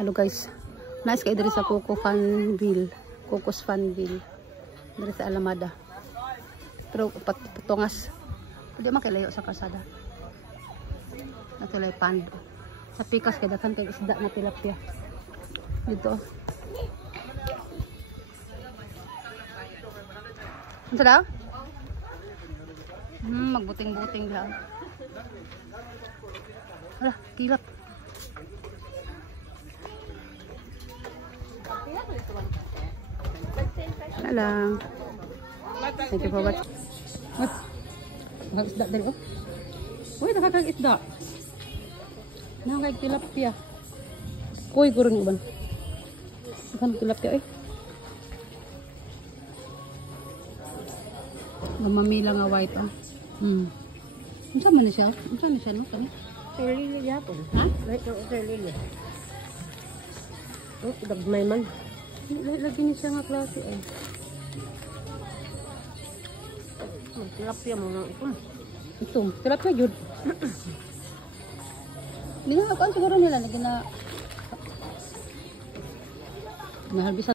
Hello guys. Nice kay diri sa Cocos Funville. Diri sa Alamada. Pero patungas. Pwede makilayo sa kalsada. Natulay pando. Sa pikas kay daghan kay isda na tilapia. Dito. Unsa daw? Magbuting-buting lang. Hala, kilap. Na lang. Thank you for watching. Isda dari oh. Uy, nakakag isda. Nakakag tilapia. Kuy guro ni uban. Nakakag tilapia eh. Mamamila nga white ah. Unsa man ni siya? Unsa ni siya no? Sir Lily yapon. Ha? Right no, Sir Lily. Oh, dagmay man. Lagi ni siya nga klase eh. Tilapia mo na ito. Ito, tilapia jud. Hindi nga ako siguro nila na gina. Mahal bisa